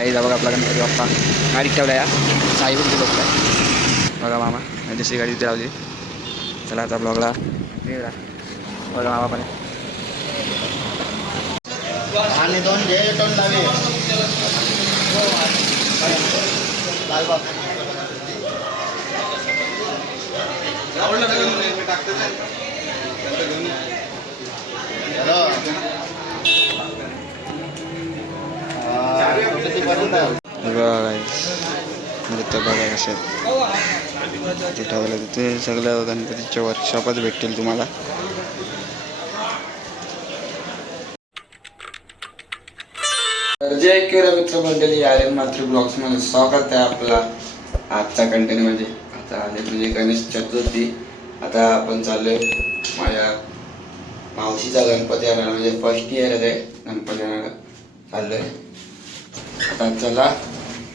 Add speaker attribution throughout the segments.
Speaker 1: काही बघा आपला गणपती बाप्पा. गाडीत ठेवला या. साई पण बघताय बघा मामा दुसरी गाडी तिथे लावली. चला आता ब्लॉगला बघा मामा पण.
Speaker 2: आणि दोन घे दोन डावे लालबाग
Speaker 1: बघा कसे ते तिथे सगळं गणपतीच्या वर्कशॉपच भेटतील तुम्हाला. तर जे मित्र मंडळी आर्यन मात्र ब्लॉग्समध्ये स्वागत आहे आपला. आजचा कंटेंट म्हणजे आता आले म्हणजे गणेश चतुर्थी. आता आपण चाललोय माझ्या मावशीचा गणपती आणायला म्हणजे फर्स्ट इयर आहे गणपती आणायला चाललोय. आता चला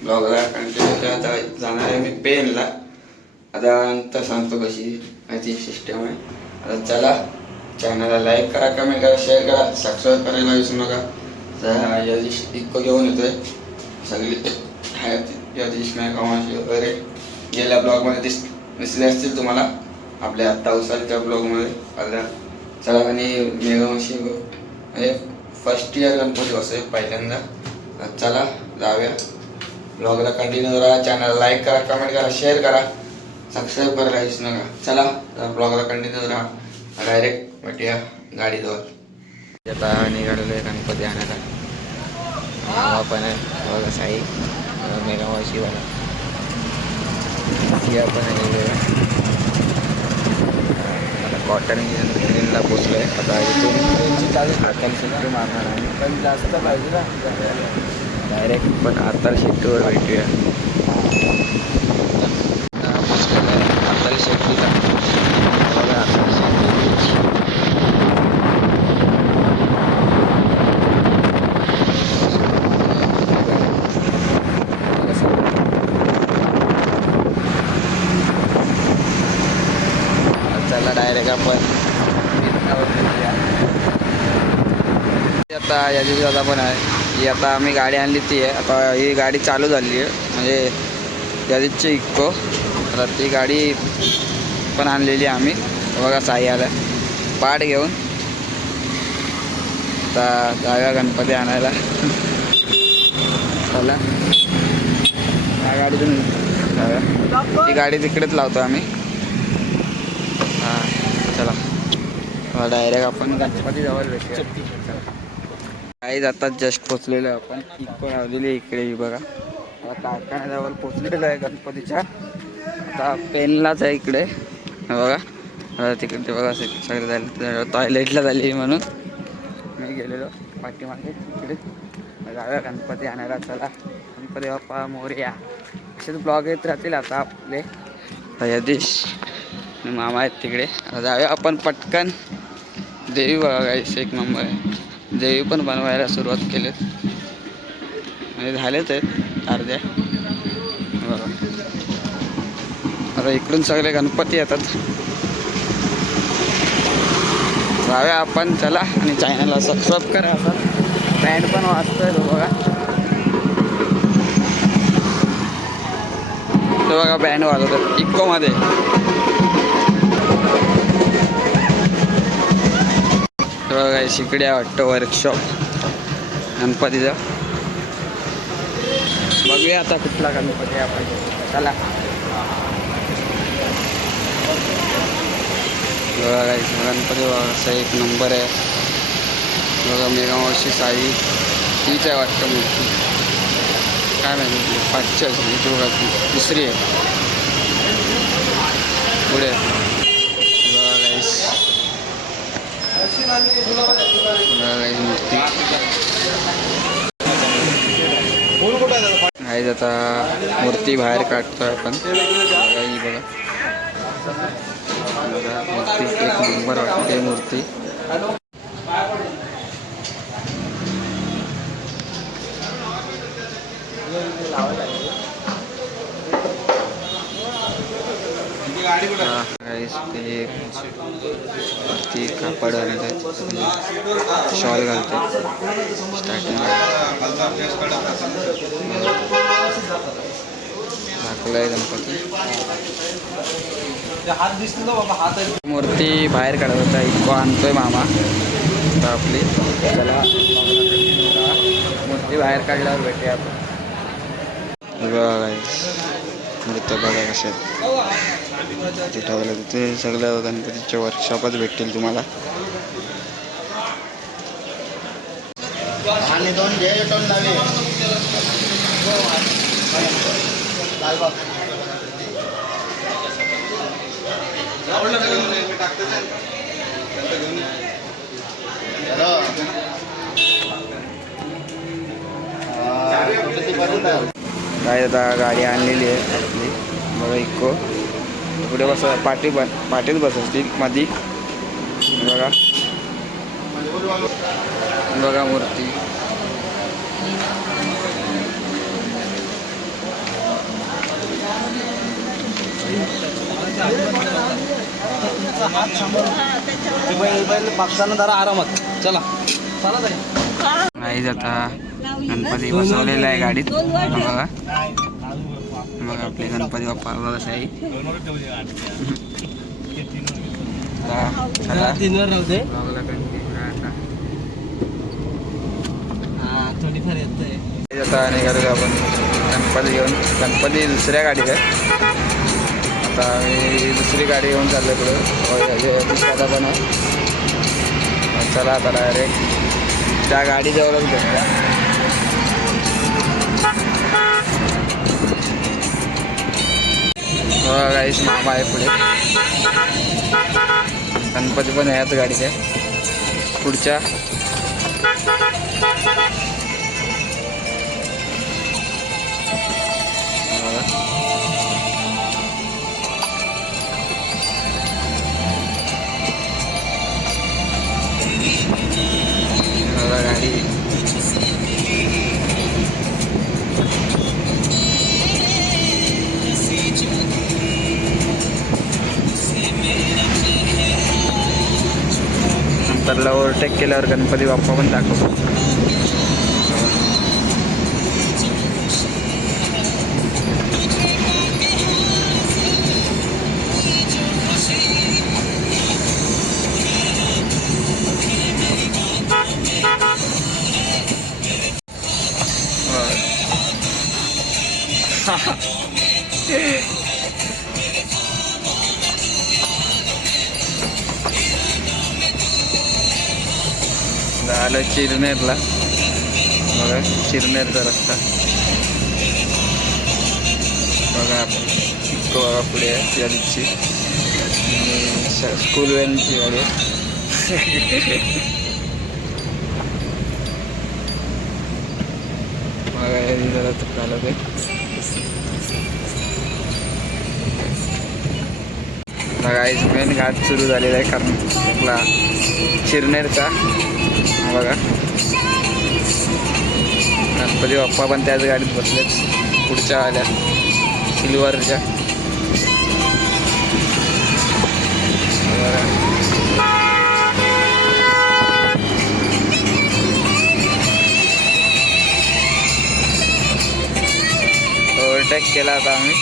Speaker 1: ब्लॉगला कंटिन्यू आता जाणार आहे मी पेनला. आता नंतर सांगतो कशी माहिती ती सिस्टम आहे. आता चला चॅनलला लाईक करा कमेंट करा शेअर करा सबस्क्राईब करायला विसरू नका. तर दिवशी इतकं घेऊन येतोय. सगळी आहेत नाही कमाशी वगैरे. गेल्या ब्लॉगमध्ये दिस दिसले असतील तुम्हाला आपल्या आत्ता उसालच्या ब्लॉगमध्ये. आता चला आणि मेघमाशी म्हणजे फर्स्ट इयर गणपती बसतोय पहिल्यांदा. चला जाऊया. ब्लॉगला कंटिन्यू करा चॅनल लाईक करा कमेंट करा शेअर करा. सबस्क्राईब करायला विसरू नका चला ब्लॉगला कंटिन्यू राहा डायरेक्ट भेटूया गाडीजवळ. आता निघालेलो आहे गणपती आणायला. मामा पण आहे. बघा साई मेघामाशी बघा या पण आहे आता कॉटन इंजिनियरिंगला पोचलो आहे आता इथून आताल मारणार आहे. पण जास्त पाहिजे ना. डायरेक्ट पण आताल शेट्टीवर भेटूया आहे बघा आताल शेट्टी डायरेक्ट आपण आता या दिवसात पण आहे. ही आता आम्ही गाडी आणली ती आहे. आता ही गाडी चालू झाली आहे. म्हणजे यादीची इक्को आता ती गाडी पण आणलेली आहे आम्ही. बघा साई आला पाठ घेऊन. आता जाव्या गणपती आणायला. चला. या गाडीतून ती गाडी तिकडेच लावतो आम्ही. हां चला. डायरेक्ट आपण गणपती जवळ भेटतो काही जातात जस्ट पोचलेलो आहे आपण. इकडे लावलेली इकडे बघा. आता कारखान्याजवळ पोचलेलो आहे गणपतीच्या. आता पेनलाच आहे इकडे. बघा. आता तिकडे ते बघा सगळं झालं. टॉयलेटला झाली म्हणून. मी गेलेलो पाठीमागे तिकडे. जाऊया गणपती आणायला चला. गणपती बाप्पा मोरया. असेच ब्लॉग येत राहतील आता आपले. जगदीश मामा आहेत तिकडे. जाऊया आपण पटकन. देवी बघा एक नंबर आहे. देवी पण बनवायला सुरुवात केलीत. म्हणजे झालेच आहेत अर्ध्या बरोबर आता इकडून सगळे गणपती येतात. जाऊया आपण चला आणि चॅनलला सबस्क्राईब करा. आपण बँड पण वाचतोय तो बघा. तो बघा बँड वाजवतो इकोमध्ये. बघा हे वाटतं वर्कशॉप गणपतीचं. बघूया आता कुठला गणपती आपण. चला. बघा गणपती बाबाचा एक नंबर आहे. बघा मेगामावशी साई. तीच आहे वाटतं मूर्ती. काय माहिती पाचशे असेल बघा ती दुसरी आहे. पुढे बघा guys. बघा guys, मूर्ती आहे आता मूर्ती बाहेर काढतोय आपण. बघा मूर्ती एक नंबर वाटते मूर्ती. ते एक ते वरती कापड आणि शॉल घालते स्टार्टिंग टाकलाय गणपती. मूर्ती बाहेर काढत होता. इको आणतोय मामा. आता आपली. त्याला मूर्ती बाहेर काढल्यावर भेटूया आपण. हे बघा बघा कसे ते ठेवलं तिथे सगळं गणपतीच्या वर्कशॉपच भेटतील तुम्हाला.
Speaker 2: आणि दोन आहे.
Speaker 1: काय आता गाडी आणलेली आहे आपली. बघा इको. पुढे बस पाठी ब पाठीत बस असतील मधी बघा. बघा मूर्ती.
Speaker 3: पक्षानं जरा आरामात चला चला
Speaker 1: नाही आता गणपती बसवलेला आहे गाडीत. बघा. बघा आपले गणपती बाप्पा बघा आता. निघालो आपण गणपती घेऊन. गणपती दुसऱ्या गाडीत आहे आता मी दुसरी गाडी घेऊन चाललो पुढे. दादा पण चला आता डायरेक्ट त्या गाडीजवळच भेटूया गाईस मामा आहे पुढे. गणपती पण आहेत गाडीच्या पुढच्या ओव्हरटेक गणपती बाप्पा पण दाखवतो. आलं चिरनेरला. बघा चिरनेरचा रस्ता. बघा आपण बघा पुढे आहे स्कूल व्हॅनची गाडी बघा यादी जरा झालं ते. बघा मेन घाट सुरू झालेला आहे कारण आपला चिरनेरचा. बघा. गणपती बाप्पा पण त्याच गाडीत बसलेत. पुढच्या आल्या. सिल्वरच्या. ओव्हरटेक केला आता आम्ही.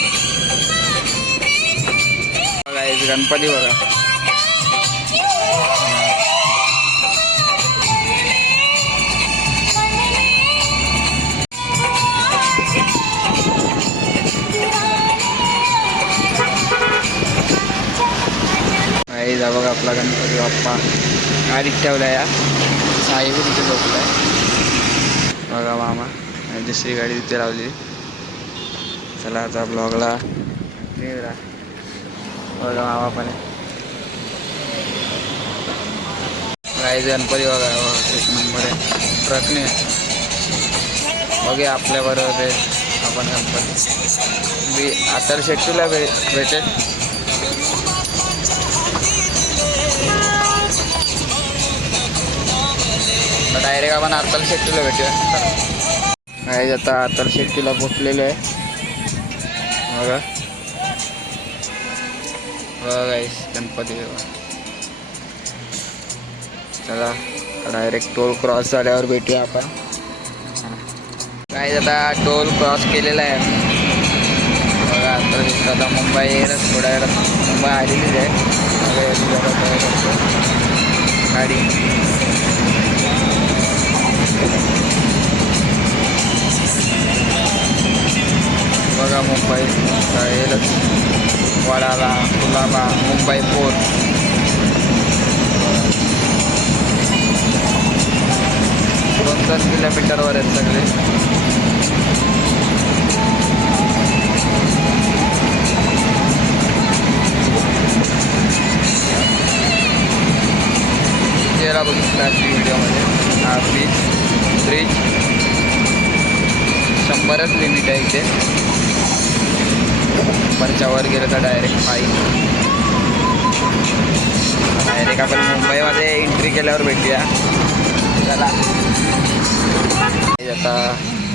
Speaker 1: बघा गणपती बघा. आई बघा आपला गणपती बाप्पा. गाडीत ठेवला या. साई पण तिथे झोपलाय बघा मामा. आणि दुसरी गाडी तिथे लावली. चला आता ब्लॉगला बघा मामा पण आहे. गणपती बघा. एक नंबर आहे. ट्रकने बघे आपल्याबरोबर आपण गणपती. मी आता शेट्टीला भे तर डायरेक्ट आपण आतल शेट्टीला भेटूया. काय आता आतल शेट्टीला पोचलेले आहे. बघा. बघा गणपती चला डायरेक्ट टोल क्रॉस झाल्यावर भेटूया आपण. काय आता टोल क्रॉस केलेला आहे. बघा तर आता मुंबई येईलच थोड्या वेळात मुंबई आलेलीच आहे. गाडी. बघा मुंबई आता वडाला कुलाबा मुंबई पोर्ट दोन दोन किलोमीटरवर आहेत सगळे. बघितला व्हिडिओमध्ये हा बीच ब्रिज शंभरच लिमिट आहे इथे. शंभरच्या वर गेलं तर डायरेक्ट फाईन डायरेक्ट आपण मुंबईमध्ये एंट्री केल्यावर भेटूया. चला. आता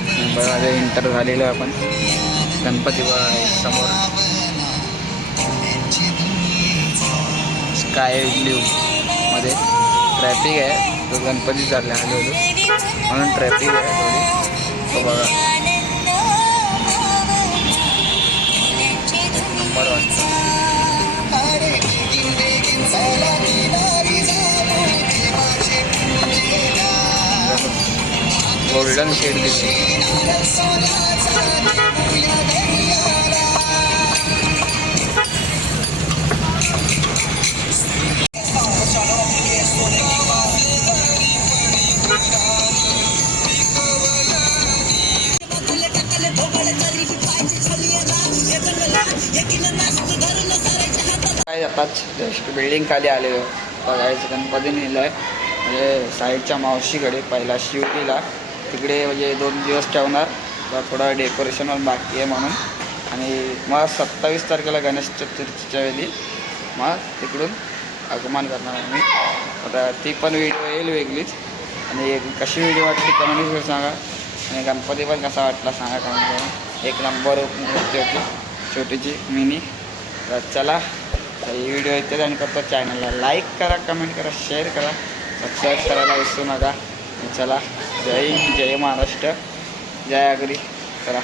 Speaker 1: मुंबईमध्ये एंटर झालेलो आपण. गणपती आहे समोर. स्काय ब्ल्यू मध्ये. ट्रॅफिक आहे. तो गणपती चालला हळूहळू. म्हणून ट्रॅफिक आहे थोडी तो बघा नंबर वाटतं गोल्डन शेड दिसते काय आताच जस्ट बिल्डिंग खाली आलेलो. बघायचं गणपती नेलं आहे म्हणजे साईडच्या मावशीकडे पहिला शिवटीला तिकडे म्हणजे दोन दिवस ठेवणार. तर थोडं डेकोरेशनवर बाकी आहे म्हणून. आणि मग सत्तावीस तारखेला गणेश चतुर्थीच्या वेळी मग तिकडून आगमन करणार आम्ही मी. आता ती पण व्हिडिओ येईल वेगळीच. आणि कशी व्हिडिओ वाटली कमेंट सांगा. आणि गणपती पण कसा वाटला सांगा कमेंट एक नंबर मूर्ती होती. छोटीची मिनी. तर चला तर ही व्हिडिओ इथेच आणि करतो चॅनलला लाईक करा कमेंट करा शेअर करा सबस्क्राईब करायला विसरू नका. चला जय जय महाराष्ट्र. जय आगरी. करा